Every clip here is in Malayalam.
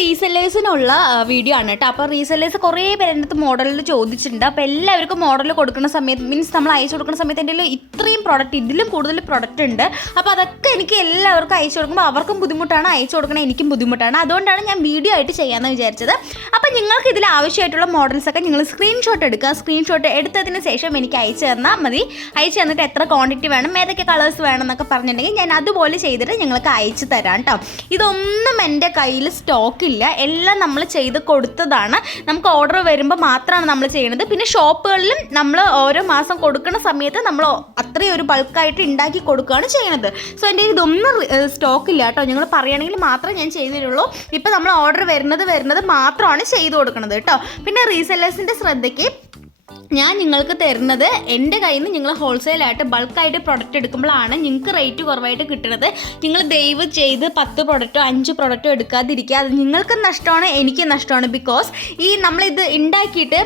റീസെല്ലേഴ്സിനുള്ള വീഡിയോ ആണ് കേട്ടോ. അപ്പോൾ റീസെല്ലേഴ്സ് കുറേ പേര് അടുത്ത് മോഡലിൽ ചോദിച്ചിട്ടുണ്ട്. അപ്പോൾ എല്ലാവർക്കും മോഡൽ കൊടുക്കുന്ന സമയത്ത് മീൻസ് നമ്മൾ അയച്ചു കൊടുക്കുന്ന സമയത്ത് എന്റെ ഇത്രയും പ്രോഡക്റ്റ് ഇതിലും കൂടുതൽ പ്രോഡക്റ്റ് ഉണ്ട്. അപ്പോൾ അതൊക്കെ എനിക്ക് എല്ലാവർക്കും അയച്ചു കൊടുക്കുമ്പോൾ അവർക്കും ബുദ്ധിമുട്ടാണ് അയച്ചു കൊടുക്കണേ എനിക്കും ബുദ്ധിമുട്ടാണ്. അതുകൊണ്ടാണ് ഞാൻ വീഡിയോ ആയിട്ട് ചെയ്യാമെന്ന് വിചാരിച്ചത്. അപ്പോൾ നിങ്ങൾക്ക് ഇതിൽ ആവശ്യമായിട്ടുള്ള മോഡൽസൊക്കെ നിങ്ങൾ സ്ക്രീൻഷോട്ട് എടുക്കുക. സ്ക്രീൻഷോട്ട് എടുത്തതിന് ശേഷം എനിക്ക് അയച്ചു തന്നാൽ മതി. അയച്ചു തന്നിട്ട് എത്ര ക്വാണ്ടിറ്റി വേണം ഏതൊക്കെ കളേഴ്സ് വേണം എന്നൊക്കെ പറഞ്ഞിട്ടുണ്ടെങ്കിൽ ഞാൻ അതുപോലെ ചെയ്തിട്ട് നിങ്ങൾക്ക് അയച്ചു തരാം കേട്ടോ. ഇതൊന്നും എന്റെ കയ്യിൽ സ്റ്റോക്ക് ഇല്ല എല്ലാം നമ്മൾ ചെയ്ത് കൊടുത്തതാണ്. നമുക്ക് ഓർഡർ വരുമ്പോൾ മാത്രമാണ് നമ്മൾ ചെയ്യുന്നത് പിന്നെ ഷോപ്പുകളിലും നമ്മൾ ഓരോ മാസം കൊടുക്കുന്ന സമയത്ത് നമ്മൾ അത്രയും ഒരു ബൾക്കായിട്ട് ഉണ്ടാക്കി കൊടുക്കുകയാണ് ചെയ്യുന്നത് സോ എന്റെ ഇതൊന്നും സ്റ്റോക്ക് ഇല്ല കേട്ടോ. ഞങ്ങൾ പറയുകയാണെങ്കിൽ മാത്രമേ ഞാൻ ചെയ്തിട്ടുള്ളൂ ഇപ്പോൾ ഇപ്പം നമ്മൾ ഓർഡർ വരുന്നത് വരുന്നത് മാത്രമാണ് ചെയ്തു കൊടുക്കുന്നത് കേട്ടോ. പിന്നെ റീസെല്ലേഴ്സിന്റെ ശ്രദ്ധയ്ക്ക് ഞാൻ നിങ്ങൾക്ക് തരുന്നത് എന്റെ കയ്യിൽ നിന്ന് നിങ്ങൾ ഹോൾസെയിലായിട്ട് ബൾക്കായിട്ട് പ്രൊഡക്റ്റ് എടുക്കുമ്പോഴാണ് നിങ്ങൾക്ക് റേറ്റ് കുറവായിട്ട് കിട്ടുന്നത്. നിങ്ങൾ ദയവ് ചെയ്ത് പത്ത് പ്രൊഡക്റ്റോ അഞ്ച് പ്രൊഡക്റ്റോ എടുക്കാതിരിക്കുക. അത് നിങ്ങൾക്ക് നഷ്ടമാണ് എനിക്ക് നഷ്ടമാണ്. ബിക്കോസ് ഈ നമ്മളിത് ഉണ്ടാക്കിയിട്ട്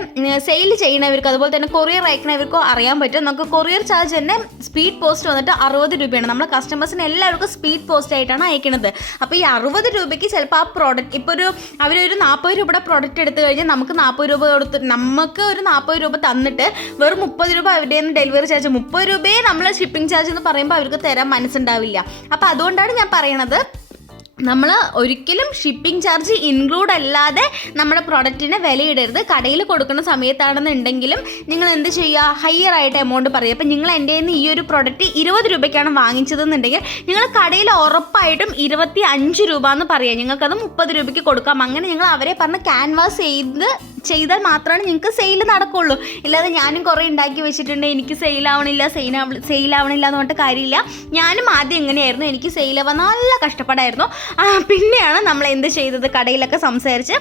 സെയിൽ ചെയ്യുന്നവർക്ക് അതുപോലെ തന്നെ കൊറിയർ അയക്കുന്നവർക്കോ അറിയാൻ പറ്റും. നമുക്ക് കൊറിയർ ചാർജ് തന്നെ സ്പീഡ് പോസ്റ്റ് വന്നിട്ട് അറുപത് രൂപയാണ്. നമ്മൾ കസ്റ്റമേഴ്സിന് എല്ലാവർക്കും സ്പീഡ് പോസ്റ്റ് ആയിട്ടാണ് അയക്കുന്നത് അപ്പോൾ ഈ അറുപത് രൂപയ്ക്ക് ചിലപ്പോൾ ആ പ്രോഡക്റ്റ് ഇപ്പോൾ ഒരു അവരൊരു നാൽപ്പത് രൂപയുടെ പ്രോഡക്റ്റ് എടുത്തു കഴിഞ്ഞാൽ നമുക്ക് നാൽപ്പത് രൂപ കൊടുത്ത് നമുക്ക് ഒരു നാൽപ്പത് രൂപ തന്നിട്ട് വെറും മുപ്പത് രൂപ അവരുടെ നിന്ന് ഡെലിവറി ചാർജ് മുപ്പത് രൂപയെ നമ്മൾ ഷിപ്പിംഗ് ചാർജ് എന്ന് പറയുമ്പോൾ അവർക്ക് തരാൻ മനസ്സുണ്ടാവില്ല. അപ്പോൾ അതുകൊണ്ടാണ് ഞാൻ പറയണത് നമ്മൾ ഒരിക്കലും ഷിപ്പിംഗ് ചാർജ് ഇൻക്ലൂഡ് അല്ലാതെ നമ്മുടെ പ്രൊഡക്റ്റിന് വിലയിടരുത്. കടയിൽ കൊടുക്കുന്ന സമയത്താണെന്നുണ്ടെങ്കിലും നിങ്ങൾ എന്ത് ചെയ്യുക? ഹയർ ആയിട്ട് എമൗണ്ട് പറയുക. അപ്പം നിങ്ങൾ എന്റെ നിന്ന് ഈ ഒരു പ്രൊഡക്റ്റ് ഇരുപത് രൂപയ്ക്കാണ് വാങ്ങിച്ചതെന്നുണ്ടെങ്കിൽ നിങ്ങൾ കടയിൽ ഉറപ്പായിട്ടും ഇരുപത്തി അഞ്ച് രൂപ എന്ന് പറയാം നിങ്ങൾക്കത് മുപ്പത് രൂപയ്ക്ക് കൊടുക്കാം. അങ്ങനെ നിങ്ങൾ അവരെ പറഞ്ഞ് ക്യാൻവാസ് ചെയ്ത് ചെയ്താൽ മാത്രമാണ് നിങ്ങൾക്ക് സെയിൽ നടക്കുള്ളൂ. ഇല്ലാതെ ഞാനും കുറേ ഉണ്ടാക്കി വെച്ചിട്ടുണ്ട്. എനിക്ക് സെയിലാവണില്ല ആവണില്ല സെയിലാവണില്ല എന്ന് പറഞ്ഞിട്ട് കാര്യമില്ല. ഞാനും ആദ്യം എങ്ങനെയായിരുന്നു? എനിക്ക് സെയിലാവാൻ നല്ല കഷ്ടപ്പാടായിരുന്നു. പിന്നെയാണ് നമ്മൾ എന്ത് ചെയ്തത്? കടയിലൊക്കെ സംസാരിച്ച്.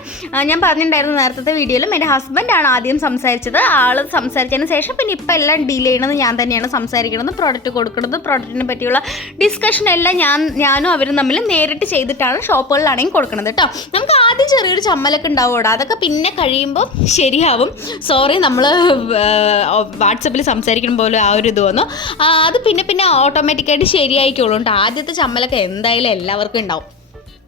ഞാൻ പറഞ്ഞിട്ടുണ്ടായിരുന്നു നേരത്തെ വീഡിയോയിലും എന്റെ ഹസ്ബൻഡാണ് ആദ്യം സംസാരിച്ചത്. ആൾ സംസാരിച്ചതിന് ശേഷം പിന്നെ ഇപ്പം എല്ലാം ഡീൽ ചെയ്യണത് ഞാൻ തന്നെയാണ് സംസാരിക്കുന്നത് പ്രോഡക്റ്റ് കൊടുക്കുന്നത് പ്രോഡക്റ്റിനെ പറ്റിയുള്ള ഡിസ്കഷൻ എല്ലാം ഞാൻ ഞാനും അവരും തമ്മിൽ നേരിട്ട് ചെയ്തിട്ടാണ് ഷോപ്പുകളിലാണെങ്കിൽ കൊടുക്കുന്നത് കേട്ടോ. നമുക്ക് ആദ്യം ചെറിയൊരു ചമ്മലൊക്കെ ഉണ്ടാവും അവിടെ അതൊക്കെ പിന്നെ കഴിയുമ്പോൾ ശരിയാവും. സോറി നമ്മൾ വാട്സപ്പിൽ സംസാരിക്കുന്ന പോലെ ആ ഒരു ഇത് വന്നു. അത് പിന്നെ പിന്നെ ഓട്ടോമാറ്റിക്കായിട്ട് ശരിയായിക്കോളും കേട്ടോ ആദ്യത്തെ ചമ്മലൊക്കെ എന്തായാലും എല്ലാവർക്കും ഉണ്ടാവും.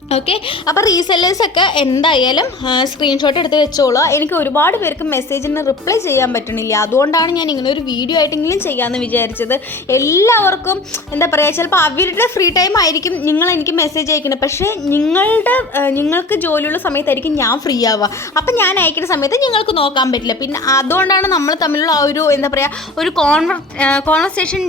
ഓക്കെ അപ്പോൾ റീസെല്ലേഴ്സൊക്കെ എന്തായാലും സ്ക്രീൻഷോട്ട് എടുത്ത് വെച്ചോളൂ. എനിക്ക് ഒരുപാട് പേർക്ക് മെസ്സേജിന് റിപ്ലൈ ചെയ്യാൻ പറ്റണില്ല. അതുകൊണ്ടാണ് ഞാൻ ഇങ്ങനെ ഒരു വീഡിയോ ആയിട്ടെങ്കിലും ചെയ്യാമെന്ന് വിചാരിച്ചത്. എല്ലാവർക്കും എന്താ പറയുക ചിലപ്പോൾ അവരുടെ ഫ്രീ ടൈം ആയിരിക്കും നിങ്ങൾ എനിക്ക് മെസ്സേജ് അയക്കുന്നത് പക്ഷേ നിങ്ങളുടെ നിങ്ങൾക്ക് ജോലിയുള്ള സമയത്തായിരിക്കും ഞാൻ ഫ്രീ ആവുക. അപ്പം ഞാൻ അയക്കുന്ന സമയത്ത് നിങ്ങൾക്ക് നോക്കാൻ പറ്റില്ല. പിന്നെ അതുകൊണ്ടാണ് നമ്മൾ തമ്മിലുള്ള ആ ഒരു എന്താ പറയുക ഒരു കോൺവർ കോൺവെർസേഷൻ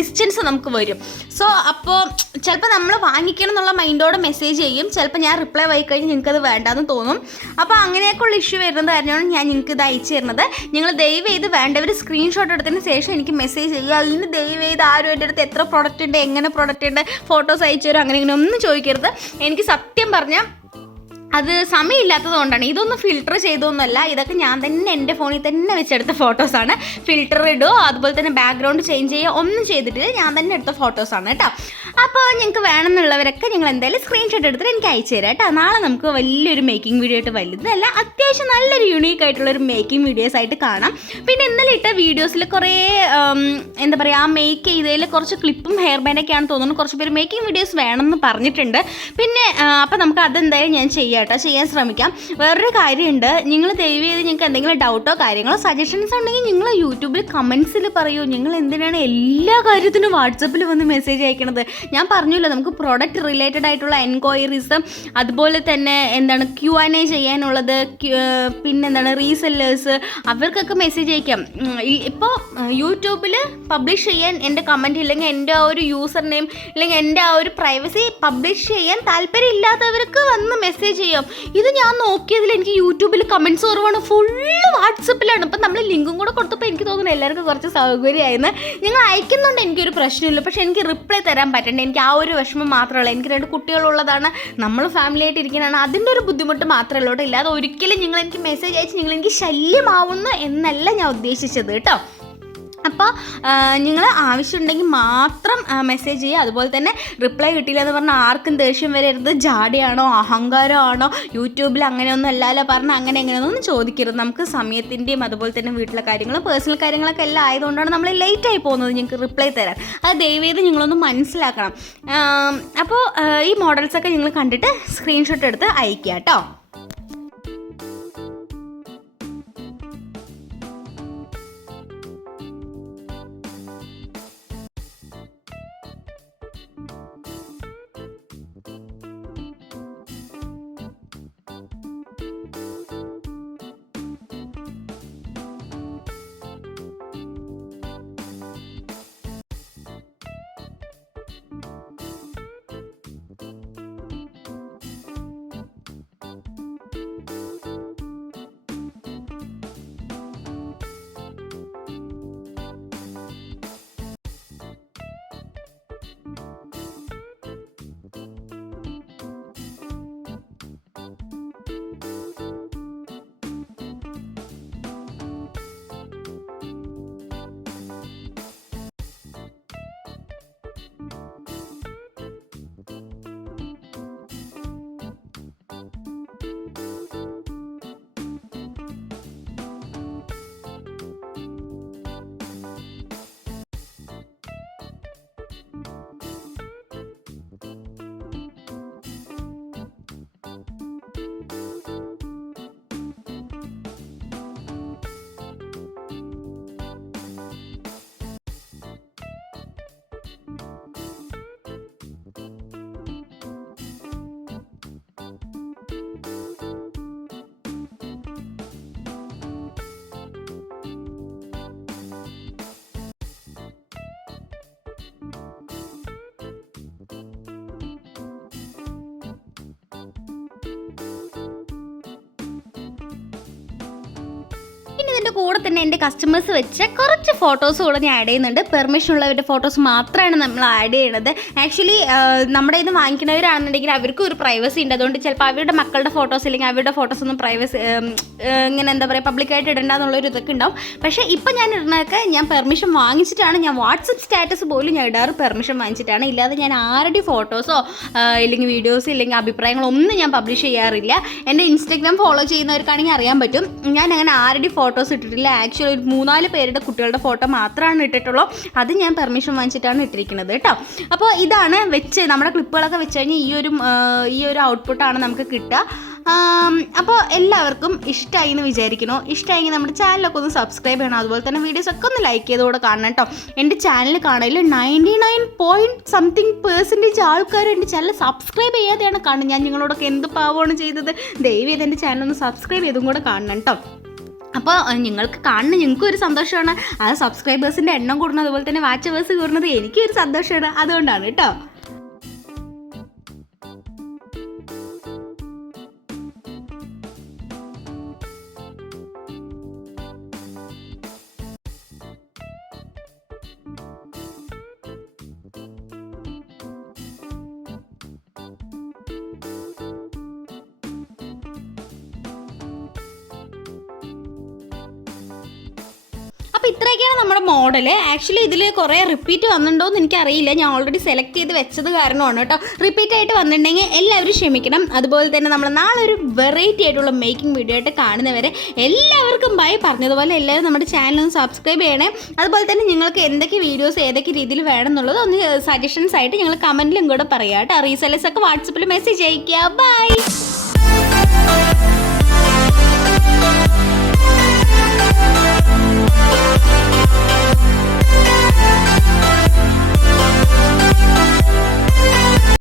ഡിസ്റ്റൻസ് നമുക്ക് വരും. സോ അപ്പോൾ ചിലപ്പോൾ നമ്മൾ വാങ്ങിക്കണം എന്നുള്ള മൈൻഡോടെ മെസ്സേജ് ചെയ്യും. ചിലപ്പോൾ ഞാൻ റിപ്ലൈ വായി കഴിഞ്ഞ് നിങ്ങൾക്ക് അത് വേണ്ടാന്ന് തോന്നും. അപ്പോൾ അങ്ങനെയൊക്കെയുള്ള ഇഷ്യൂ വരുന്നത് കാരണമാണ് ഞാൻ നിങ്ങൾക്ക് ഇത് അയച്ചു തരുന്നത്. നിങ്ങൾ ദയവ് ചെയ്ത് വേണ്ടവർ സ്ക്രീൻഷോട്ട് എടുത്തതിന് ശേഷം എനിക്ക് മെസ്സേജ് ചെയ്യുക. അതിന് ദയവ് ചെയ്ത് ആരും എന്റെ അടുത്ത് എത്ര പ്രോഡക്റ്റ് ഉണ്ട് എങ്ങനെ പ്രോഡക്റ്റ് ഉണ്ട് ഫോട്ടോസ് അയച്ചു തരും അങ്ങനെ ഇങ്ങനെ ഒന്നും ചോദിക്കരുത്. എനിക്ക് സത്യം പറഞ്ഞാൽ അത് സമയമില്ലാത്തത് കൊണ്ടാണ്. ഇതൊന്നും ഫിൽറ്റർ ചെയ്തൊന്നുമല്ല. ഇതൊക്കെ ഞാൻ തന്നെ എന്റെ ഫോണിൽ തന്നെ വെച്ചെടുത്ത ഫോട്ടോസാണ് ഫിൽറ്റർ ഇടുകയോ അതുപോലെ തന്നെ ബാക്ക്ഗ്രൗണ്ട് ചേഞ്ച് ചെയ്യുകയോ ഒന്നും ചെയ്തിട്ടില്ല. ഞാൻ തന്നെ എടുത്ത ഫോട്ടോസാണ് കേട്ടോ. അപ്പോൾ നിങ്ങൾക്ക് വേണമെന്നുള്ളവരൊക്കെ നിങ്ങൾ എന്തായാലും സ്ക്രീൻഷോട്ട് എടുത്തിട്ട് എനിക്ക് അയച്ചു തരാം കേട്ടോ. നാളെ നമുക്ക് വലിയൊരു മേക്കിംഗ് വീഡിയോ ആയിട്ട് വലുതല്ല അത്യാവശ്യം നല്ലൊരു യുണീക്ക് ആയിട്ടുള്ള ഒരു മേക്കിംഗ് വീഡിയോസ് ആയിട്ട് കാണാം. പിന്നെ ഇന്നലെ ഇട്ട വീഡിയോസിൽ കുറേ എന്താ പറയുക ആ മേക്ക് ചെയ്തതിൽ കുറച്ച് ക്ലിപ്പും ഹെയർ ബാൻഡൊക്കെയാണ് തോന്നുന്നു. കുറച്ച് പേര് മേക്കിംഗ് വീഡിയോസ് വേണമെന്ന് പറഞ്ഞിട്ടുണ്ട്. പിന്നെ അപ്പോൾ നമുക്ക് അതെന്തായാലും ഞാൻ ചെയ്യാം കേട്ടോ. ചെയ്യാൻ ശ്രമിക്കാം. വേറൊരു കാര്യമുണ്ട്. നിങ്ങൾ ദയവ് ചെയ്ത് നിങ്ങൾക്ക് എന്തെങ്കിലും ഡൗട്ടോ കാര്യങ്ങളോ സജഷൻസ് ഉണ്ടെങ്കിൽ നിങ്ങൾ യൂട്യൂബിൽ കമൻസിൽ പറയൂ. നിങ്ങൾ എന്തിനാണ് എല്ലാ കാര്യത്തിനും വാട്സപ്പിൽ വന്ന് മെസ്സേജ് അയക്കണത്? ഞാൻ പറഞ്ഞല്ലോ നമുക്ക് പ്രൊഡക്റ്റ് റിലേറ്റഡ് ആയിട്ടുള്ള എൻക്വയറീസ് അതുപോലെ തന്നെ എന്താണ് ക്യു ആൻ എ ചെയ്യാനുള്ളത് പിന്നെന്താണ് റീസെല്ലേഴ്സ് അവർക്കൊക്കെ മെസ്സേജ് അയക്കാം. ഇപ്പോൾ യൂട്യൂബിൽ പബ്ലിഷ് ചെയ്യാൻ എന്റെ കമന്റ് ഇല്ലെങ്കിൽ എന്റെ ആ ഒരു യൂസർ നെയിം അല്ലെങ്കിൽ എന്റെ ആ ഒരു പ്രൈവസി പബ്ലിഷ് ചെയ്യാൻ താല്പര്യം ഇല്ലാത്തവർക്ക് വന്ന് മെസ്സേജ് ചെയ്യാം. ഇത് ഞാൻ നോക്കിയതിൽ എനിക്ക് യൂട്യൂബിൽ കമന്റ്സ് കുറവാണ്. ഫുള്ള് വാട്സപ്പിലാണ് ഇപ്പം നമ്മൾ ലിങ്കും കൂടെ കൊടുത്തപ്പോൾ എനിക്ക് തോന്നുന്നു എല്ലാവർക്കും കുറച്ച് സൗകര്യമായിരുന്നു ഞങ്ങൾ അയക്കുന്നുണ്ട് എനിക്കൊരു പ്രശ്നമില്ല. പക്ഷേ എനിക്ക് റിപ്ലൈ തരാൻ പറ്റണ്ട എനിക്ക് ആ ഒരു വിഷമം മാത്രമല്ല എനിക്ക് രണ്ട് കുട്ടികളുള്ളതാണ് നമ്മൾ ഫാമിലി ആയിട്ട് ഇരിക്കുന്നതാണ് അതിന്റെ ഒരു ബുദ്ധിമുട്ട് മാത്രമേ ഉള്ളൂ ഇല്ലാതെ ഒരിക്കലും നിങ്ങൾ എനിക്ക് മെസ്സേജ് അയച്ച് നിങ്ങൾ എനിക്ക് ശല്യമാവുന്നു എന്നല്ല ഞാൻ ഉദ്ദേശിച്ചത് കേട്ടോ. അപ്പോൾ നിങ്ങൾ ആവശ്യമുണ്ടെങ്കിൽ മാത്രം മെസ്സേജ് ചെയ്യുക. അതുപോലെ തന്നെ റിപ്ലൈ കിട്ടിയില്ല എന്ന് പറഞ്ഞാൽ ആർക്കും ദേഷ്യം വരരുത്. ജാടിയാണോ അഹങ്കാരമാണോ യൂട്യൂബിൽ അങ്ങനെയൊന്നും അല്ലല്ലോ പറഞ്ഞാൽ അങ്ങനെ എങ്ങനെയൊന്നും ചോദിക്കരുത്. നമുക്ക് സമയത്തിന്റെയും അതുപോലെ തന്നെ വീട്ടിലെ കാര്യങ്ങളും പേഴ്സണൽ കാര്യങ്ങളൊക്കെ എല്ലാം ആയതുകൊണ്ടാണ് നമ്മൾ ലേറ്റായി പോകുന്നത് നിങ്ങൾക്ക് റിപ്ലൈ തരാൻ. അത് ദയവേത് നിങ്ങളൊന്ന് മനസ്സിലാക്കണം. അപ്പോൾ ഈ മോഡൽസൊക്കെ നിങ്ങൾ കണ്ടിട്ട് സ്ക്രീൻഷോട്ട് എടുത്ത് അയക്കുക കേട്ടോ. കൂടെ തന്നെ എന്റെ കസ്റ്റമേഴ്സ് വെച്ച കുറച്ച് ഫോട്ടോസ് കൂടെ ഞാൻ ആഡ് ചെയ്യുന്നുണ്ട്. പെർമിഷൻ ഉള്ളവരുടെ ഫോട്ടോസ് മാത്രമാണ് നമ്മൾ ആഡ് ചെയ്യണത്. ആക്ച്വലി നമ്മുടെ ഇത് വാങ്ങിക്കുന്നവരാണെന്നുണ്ടെങ്കിൽ അവർക്കും ഒരു പ്രൈവസി ഉണ്ട്. അതുകൊണ്ട് ചിലപ്പോൾ അവരുടെ മക്കളുടെ ഫോട്ടോസ് അല്ലെങ്കിൽ അവരുടെ ഫോട്ടോസ് ഒന്നും പ്രൈവസി ഇങ്ങനെ എന്താ പറയുക പബ്ലിക്കായിട്ട് ഇടണ്ട എന്നുള്ളൊരു ഇതൊക്കെ ഉണ്ടാവും. പക്ഷേ ഇപ്പം ഞാൻ ഇടുന്നതൊക്കെ ഞാൻ പെർമിഷൻ വാങ്ങിച്ചിട്ടാണ്. ഞാൻ വാട്സപ്പ് സ്റ്റാറ്റസ് പോലും ഞാൻ ഇടാറ് പെർമിഷൻ വാങ്ങിച്ചിട്ടാണ്. ഇല്ലാതെ ഞാൻ ആരുടെ ഫോട്ടോസോ ഇല്ലെങ്കിൽ വീഡിയോസ് ഇല്ലെങ്കിൽ അഭിപ്രായങ്ങളോ ഒന്നും ഞാൻ പബ്ലിഷ് ചെയ്യാറില്ല. എന്റെ ഇൻസ്റ്റഗ്രാം ഫോളോ ചെയ്യുന്നവർക്കാണെങ്കിൽ അറിയാൻ പറ്റും. ഞാൻ അങ്ങനെ ആരുടെ ഫോട്ടോസ് ഇട്ടിട്ടില്ല. ആക്ച്വലി ഒരു മൂന്നാൽ പേരുടെ കുട്ടികളുടെ ഫോട്ടോ മാത്രമാണ് ഇട്ടിട്ടുള്ളൂ. അത് ഞാൻ പെർമിഷൻ വാങ്ങിച്ചിട്ടാണ് ഇട്ടിരിക്കുന്നത് കേട്ടോ അപ്പോൾ ഇതാണ് വെച്ച് നമ്മുടെ ക്ലിപ്പുകളൊക്കെ വെച്ച് കഴിഞ്ഞാൽ ഈ ഒരു ഈ ഒരു ഔട്ട്പുട്ടാണ് നമുക്ക് കിട്ടുക. അപ്പോൾ എല്ലാവർക്കും ഇഷ്ടമായി എന്ന് വിചാരിക്കുന്നു. ഇഷ്ടമായെങ്കിൽ നമ്മുടെ ചാനലൊക്കെ ഒന്ന് സബ്സ്ക്രൈബ് ചെയ്യണം. അതുപോലെ തന്നെ വീഡിയോസ് ഒക്കെ ഒന്ന് ലൈക്ക് ചെയ്തുകൂടെ കാണണം കേട്ടോ എന്റെ ചാനൽ കാണാൻ ninety nine point something percentage ആൾക്കാർ എന്റെ ചാനൽ സബ്സ്ക്രൈബ് ചെയ്യാതെയാണ് കാണുന്നത്. ഞാൻ നിങ്ങളോടൊക്കെ എന്ത് പാവമാണ് ചെയ്തത്? ദയവ് ചെയ്ത് എന്റെ ചാനൽ ഒന്ന് സബ്സ്ക്രൈബ് ചെയ്തും കൂടെ കാണണം കേട്ടോ അപ്പോൾ നിങ്ങൾക്ക് കാണുന്ന ഞങ്ങൾക്കും ഒരു സന്തോഷമാണ്. ആ സബ്സ്ക്രൈബേഴ്സിന്റെ എണ്ണം കൂടുന്നത് അതുപോലെ തന്നെ വാച്ചവേഴ്സ് കൂടുന്നത് എനിക്കും ഒരു സന്തോഷമാണ്. അതുകൊണ്ടാണ് കേട്ടോ. അപ്പോൾ ഇത്രയൊക്കെയാണ് നമ്മുടെ മോഡൽ ആക്ച്വലി ഇതിൽ കുറേ റിപ്പീറ്റ് വന്നിട്ടുണ്ടോ എന്ന് എനിക്കറിയില്ല. ഞാൻ ഓൾറെഡി സെലക്ട് ചെയ്ത് വെച്ചത് കാരണമാണ് കേട്ടോ. റിപ്പീറ്റ് ആയിട്ട് വന്നിട്ടുണ്ടെങ്കിൽ എല്ലാവരും ക്ഷമിക്കണം. അതുപോലെ തന്നെ നമ്മൾ നാളെ ഒരു വെറൈറ്റി ആയിട്ടുള്ള മേക്കിംഗ് വീഡിയോ ആയിട്ട് കാണുന്നവരെ എല്ലാവർക്കും ബൈ പറഞ്ഞതുപോലെ എല്ലാവരും നമ്മുടെ ചാനൽ ഒന്ന് സബ്സ്ക്രൈബ് ചെയ്യണേ. അതുപോലെ തന്നെ നിങ്ങൾക്ക് എന്തൊക്കെ വീഡിയോസ് ഏതൊക്കെ രീതിയിൽ വേണം എന്നുള്ളത് ഒന്ന് സജഷൻസ് ആയിട്ട് ഞങ്ങൾ കമന്റിലും കൂടെ പറയാം കേട്ടോ. റീസെലേഴ്സ് ഒക്കെ വാട്സപ്പിൽ മെസ്സേജ് അയക്കുക ബൈ